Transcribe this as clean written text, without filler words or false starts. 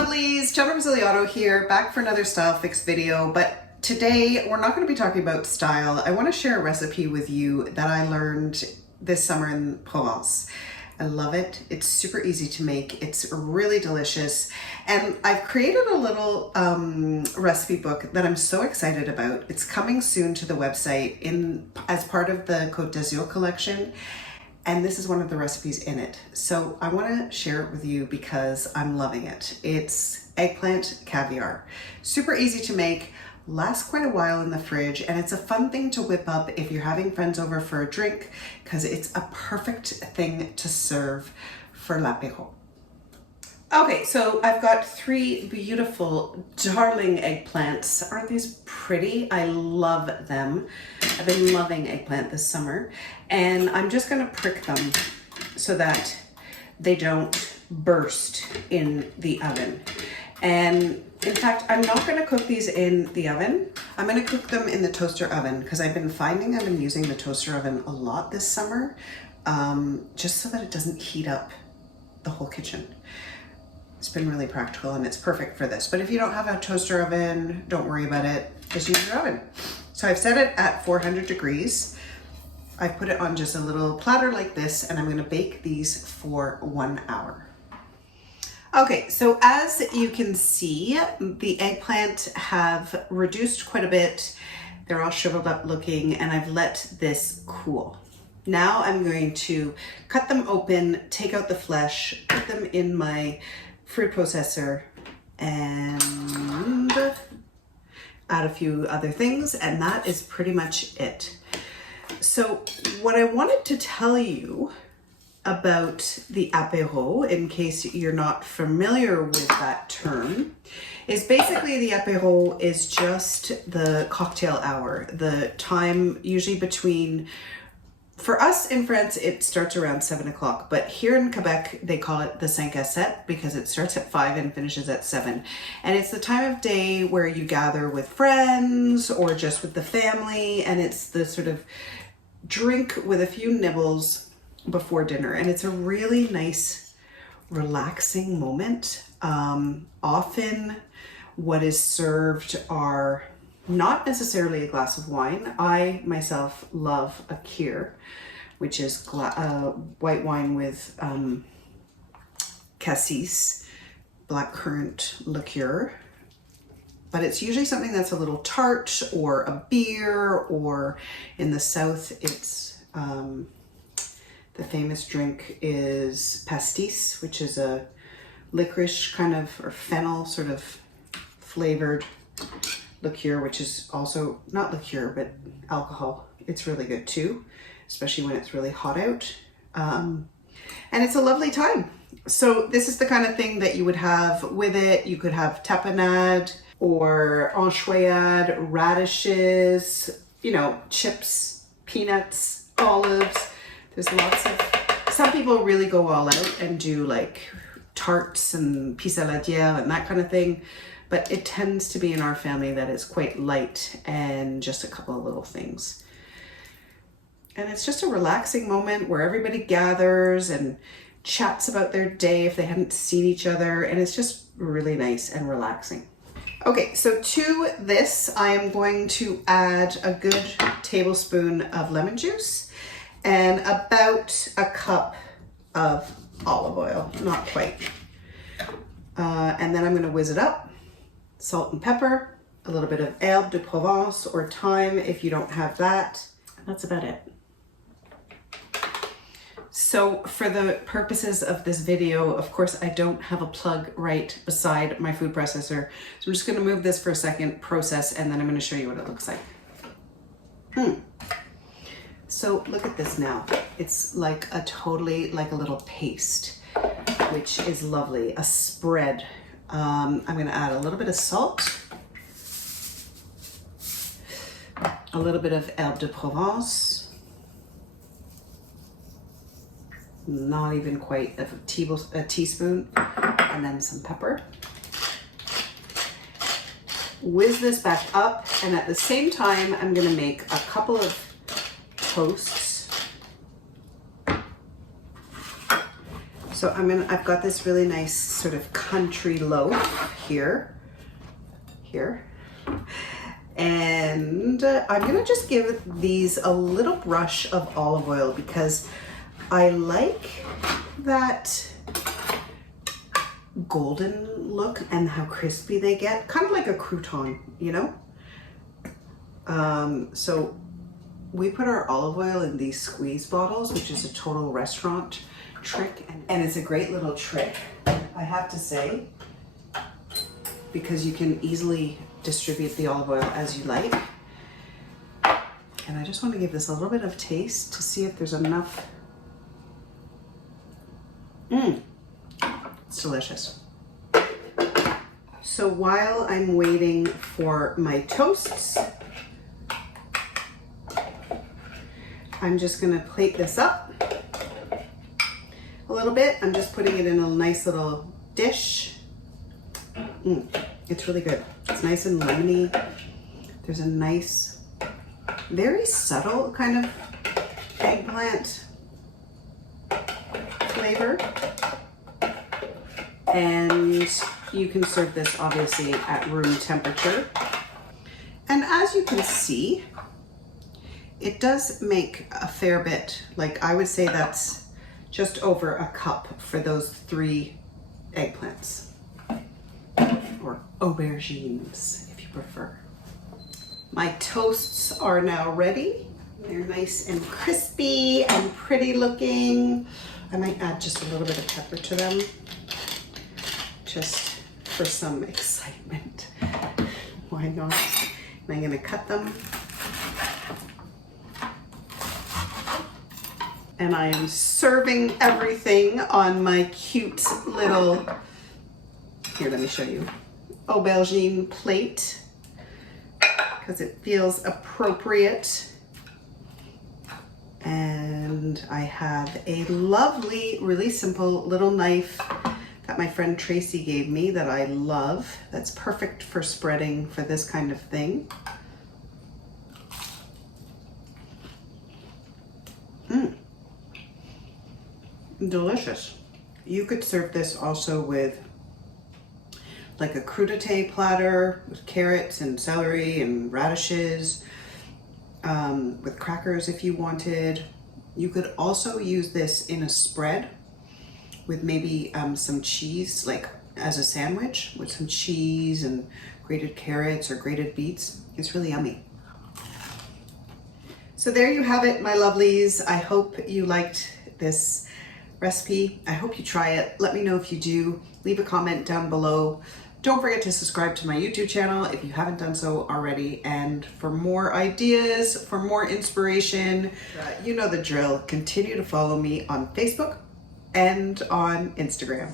lovelies, Jenna Braziliano here, back for another style fix video, but today we're not going to be talking about style. I want to share a recipe with you that I learned this summer in Provence. I love it. It's super easy to make. It's really delicious. And I've created a little recipe book that I'm so excited about. It's coming soon to the website as part of the Côte d'Azur collection. And this is one of the recipes in it. So I want to share it with you because I'm loving it. It's eggplant caviar. Super easy to make, lasts quite a while in the fridge, and it's a fun thing to whip up if you're having friends over for a drink because it's a perfect thing to serve for l'apéro. Okay, so I've got 3 beautiful, darling eggplants. Aren't these pretty? I love them. I've been loving eggplant this summer, and I'm just gonna prick them so that they don't burst in the oven. And in fact, I'm not gonna cook these in the oven. I'm gonna cook them in the toaster oven because I've been finding I've been using the toaster oven a lot this summer, just so that it doesn't heat up the whole kitchen. It's been really practical and it's perfect for this. But if you don't have a toaster oven, don't worry about it. Just use your oven. So I've set it at 400 degrees. I put it on just a little platter like this, and I'm gonna bake these for 1 hour. Okay, so as you can see, the eggplant have reduced quite a bit. They're all shriveled up looking, and I've let this cool. Now I'm going to cut them open, take out the flesh, put them in my food processor, and add a few other things, and that is pretty much it. So what I wanted to tell you about the apéro, in case you're not familiar with that term, is basically the apéro is just the cocktail hour, the time usually between, for us in France, it starts around 7 o'clock, but here in Quebec, they call it the 5 à 7 because it starts at 5 and finishes at 7. And it's the time of day where you gather with friends or just with the family, and it's the sort of drink with a few nibbles before dinner. And it's a really nice, relaxing moment. Often what is served are not necessarily a glass of wine. I myself love a kir, which is white wine with cassis, blackcurrant liqueur. But it's usually something that's a little tart, or a beer, or in the south it's the famous drink is pastis, which is a licorice kind of, or fennel sort of flavored liqueur, which is also not liqueur but alcohol. It's really good too, especially when it's really hot out, and it's a lovely time. So this is the kind of thing that you would have with it. You could have tapenade or enchoyade, radishes, you know, chips, peanuts, olives. There's lots of, some people really go all out and do like tarts and pissaladière and that kind of thing. But it tends to be in our family that it's quite light and just a couple of little things. And it's just a relaxing moment where everybody gathers and chats about their day if they hadn't seen each other. And it's just really nice and relaxing. Okay, so to this, I am going to add a good tablespoon of lemon juice and about a cup of olive oil, not quite. And then I'm gonna whiz it up. Salt and pepper, a little bit of herbe de Provence or thyme if you don't have that. That's about it. So for the purposes of this video, of course, I don't have a plug right beside my food processor. So I'm just gonna move this for a second, process, and then I'm gonna show you what it looks like. So look at this now. It's like totally like a little paste, which is lovely, a spread. I'm gonna add a little bit of salt, a little bit of herbe de Provence, not even quite a teaspoon, and then some pepper. Whiz this back up, and at the same time, I'm gonna make a couple of toasts. So I've got this really nice sort of country loaf here, and I'm gonna just give these a little brush of olive oil because I like that golden look and how crispy they get, kind of like a crouton, you know? So we put our olive oil in these squeeze bottles, which is a total restaurant trick, and it's a great little trick, I have to say, because you can easily distribute the olive oil as you like. And I just want to give this a little bit of taste to see if there's enough. It's delicious. So while I'm waiting for my toasts, I'm just gonna plate this up a little bit. I'm just putting it in a nice little dish. It's really good. It's nice and lemony. There's a nice, very subtle kind of eggplant flavor. And you can serve this obviously at room temperature. And as you can see, it does make a fair bit. Like, I would say that's just over a cup for those 3 eggplants, or aubergines if you prefer. My toasts are now ready. They're nice and crispy and pretty looking. I might add just a little bit of pepper to them, just for some excitement. Why not? And I'm gonna cut them. And I am serving everything on my cute little, here, let me show you, aubergine plate, because it feels appropriate. And I have a lovely, really simple little knife that my friend Tracy gave me that I love. That's perfect for spreading for this kind of thing. Delicious. You could serve this also with like a crudité platter with carrots and celery and radishes, with crackers if you wanted. You could also use this in a spread with maybe some cheese, like as a sandwich with some cheese and grated carrots or grated beets. It's really yummy. So there you have it, my lovelies. I hope you liked this recipe. I hope you try it. Let me know if you do. Leave a comment down below. Don't forget to subscribe to my YouTube channel if you haven't done so already. And for more ideas, for more inspiration, you know the drill. Continue to follow me on Facebook and on Instagram.